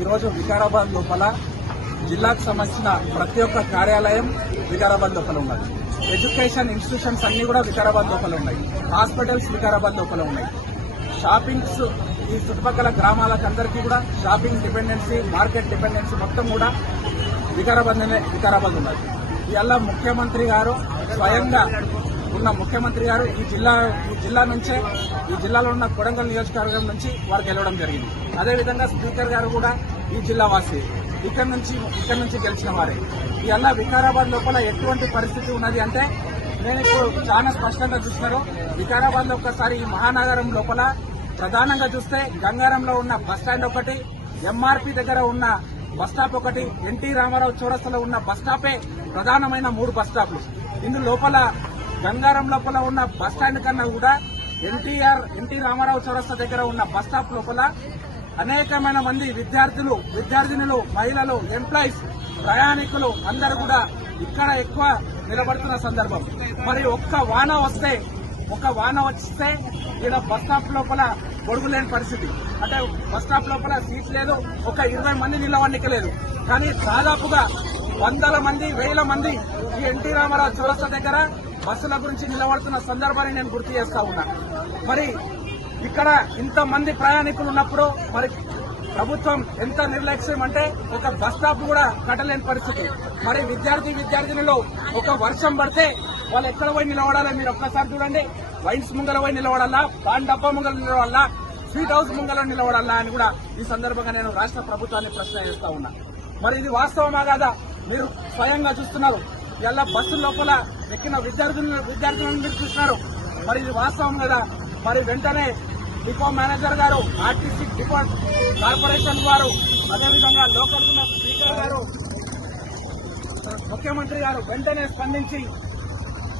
ఈరోజు వికారాబాద్ లోపల జిల్లాకు సంబంధించిన ప్రతి ఒక్క కార్యాలయం వికారాబాద్ లోపల ఉన్నది. ఎడ్యుకేషన్ ఇన్స్టిట్యూషన్స్ అన్ని కూడా వికారాబాద్ లోపల ఉన్నాయి. హాస్పిటల్స్ వికారాబాద్ లోపల ఉన్నాయి. షాపింగ్స్ ఈ చుట్టుపక్కల గ్రామాలకు అందరికీ కూడా షాపింగ్ డిపెండెన్సీ మార్కెట్ డిపెండెన్సీ మొత్తం కూడా వికారాబాద్ వికారాబాద్ ఉన్నది. ఇవాళ ముఖ్యమంత్రి గారు స్వయంగా ఉన్న ముఖ్యమంత్రి గారు ఈ జిల్లా ఈ జిల్లా నుంచే ఈ జిల్లాలో ఉన్న కొడంగల్ నియోజకవర్గం నుంచి వారు గెలవడం జరిగింది. అదేవిధంగా స్పీకర్ గారు కూడా ఈ జిల్లా వాసి. ఇక్కడ నుంచి ఇక్కడ నుంచి గెలిచిన వారే. ఇవాళ వికారాబాద్ లోపల ఎటువంటి పరిస్థితి ఉన్నది అంటే నేను ఇప్పుడు చాలా స్పష్టంగా చూస్తున్నారు వికారాబాద్లో ఒక్కసారి ఈ మహానగరం లోపల ప్రధానంగా చూస్తే గంగారంలో ఉన్న బస్ స్టాండ్ ఒకటి ఎంఆర్పి దగ్గర ఉన్న బస్ స్టాప్ ఒకటి ఎన్టీ రామారావు చౌరస్తలో ఉన్న బస్ స్టాపే ప్రధానమైన మూడు బస్ ఇందు లోపల గంగారం లోపల ఉన్న బస్ స్టాండ్ కన్నా కూడా ఎన్టీఆర్ ఎన్టీ రామారావు చౌరస్తా దగ్గర ఉన్న బస్ స్టాప్ లోపల అనేకమైన మంది విద్యార్థులు విద్యార్థినులు మహిళలు ఎంప్లాయీస్ ప్రయాణికులు అందరూ కూడా ఇక్కడ ఎక్కువ నిలబడుతున్న సందర్భం. మరి ఒక్క వాన వస్తే ఒక వాన వస్తే ఇక్కడ బస్ స్టాప్ లోపల పొడుగులేని పరిస్థితి. అంటే బస్ స్టాప్ లోపల సీట్ లేదు ఒక ఇరవై మంది నిలవడానికి లేదు కానీ దాదాపుగా వందల మంది వేల మంది ఈ ఎన్టీ రామారావు చౌరస్తా దగ్గర బస్సుల గురించి నిలబడుతున్న సందర్భాన్ని నేను గుర్తు చేస్తా ఉన్నా. మరి ఇక్కడ ఇంతమంది ప్రయాణికులు ఉన్నప్పుడు మరి ప్రభుత్వం ఎంత నిర్లక్ష్యం అంటే ఒక బస్ స్టాప్ కూడా కట్టలేని పరిస్థితి. మరి విద్యార్థి విద్యార్థినిలో ఒక వర్షం పడితే వాళ్ళు ఎక్కడ పోయి నిలబడాలి? మీరు ఒక్కసారి చూడండి. వైన్స్ ముంగల పోయి నిలబడాలా? పాన్ డబ్బా ముంగల నిలబడాలా? స్వీట్ హౌస్ ముంగల నిలబడాలా అని కూడా ఈ సందర్భంగా నేను రాష్ట్ర ప్రభుత్వాన్ని ప్రశ్న చేస్తా ఉన్నా. మరి ఇది వాస్తవమా కాదా? మీరు స్వయంగా చూస్తున్నారు. ఇలా బస్సు లోపల ఎక్కిన విద్యార్థులను విద్యార్థులను మీరు చూస్తున్నారు. మరి ఇది వాస్తవం కదా? మరి వెంటనే డిపో మేనేజర్ గారు ఆర్టీసీ డిపో కార్పొరేషన్ వారు అదేవిధంగా లోకల్ స్పీకర్ గారు ముఖ్యమంత్రి గారు వెంటనే స్పందించి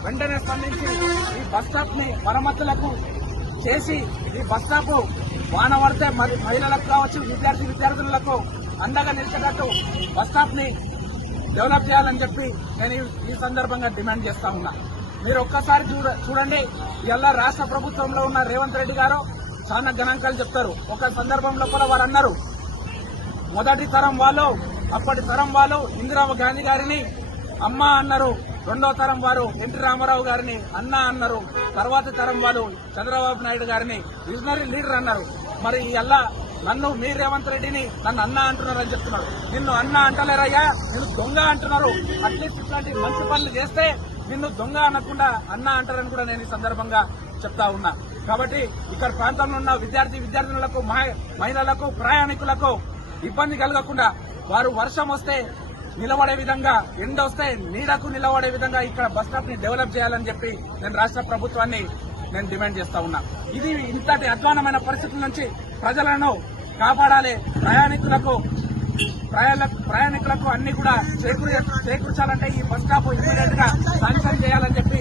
వెంటనే స్పందించి ఈ బస్ స్టాప్ని మరమ్మతులకు చేసి ఈ బస్ స్టాప్ వాన పడితే మరి మహిళలకు కావచ్చు విద్యార్థి విద్యార్థులకు అండగా నిలిచేటట్టు బస్ స్టాప్ని డెవలప్ చేయాలని చెప్పి నేను ఈ- సందర్భంగా డిమాండ్ చేస్తా ఉన్నా. మీరు ఒక్కసారి చూడ చూడండి. ఇలా రాష్ట్ర ప్రభుత్వంలో ఉన్న రేవంత్ రెడ్డి గారు చాలా గణాంకాలు చెప్తారు. ఒక సందర్భంలో కూడా వారు అన్నారు. మొదటి తరం వాళ్ళు అప్పటి తరం వాళ్ళు ఇందిరామ గాంధీ గారిని అమ్మ అన్నారు. రెండో తరం వారు ఎన్టీ రామారావు గారిని అన్న అన్నారు. తర్వాత తరం వాళ్ళు చంద్రబాబు నాయుడు గారిని విజనరీ లీడర్ అన్నారు. మరి అల్లా నన్ను మీ రేవంత్ రెడ్డిని నన్ను అన్న అంటున్నారు అని చెప్తున్నారు నిన్ను అన్న అంటలేరయ్యా నిన్ను దొంగ అంటున్నారు. అట్లీస్ట్ ఇట్లాంటి మంచి పనులు చేస్తే నిన్ను దొంగ అనకుండా అన్న అంటారని కూడా నేను ఈ సందర్భంగా చెప్తా ఉన్నా. కాబట్టి ఇక్కడ ప్రాంతంలో ఉన్న విద్యార్థి విద్యార్థినులకు మహి- మహిళలకు ప్రయాణికులకు ఇబ్బంది కలగకుండా వారు వర్షం వస్తే నిలబడే విధంగా ఎండ వస్తే నీడకు నిలబడే విధంగా ఇక్కడ బస్ని డెవలప్ చేయాలని చెప్పి నేను రాష్ట్ర ప్రభుత్వాన్ని నేను డిమాండ్ చేస్తా ఉన్నా. ఇది ఇంతటి అధ్వానమైన పరిస్థితుల నుంచి ప్రజలను కాపాడాలి. ప్రయాణికులకు ప్రయాణికులకు అన్ని కూడా చేకూర్చాలంటే ఈ బస్ స్టాప్ ఇమీడియట్గా శాంక్షన్ చేయాలని చెప్పి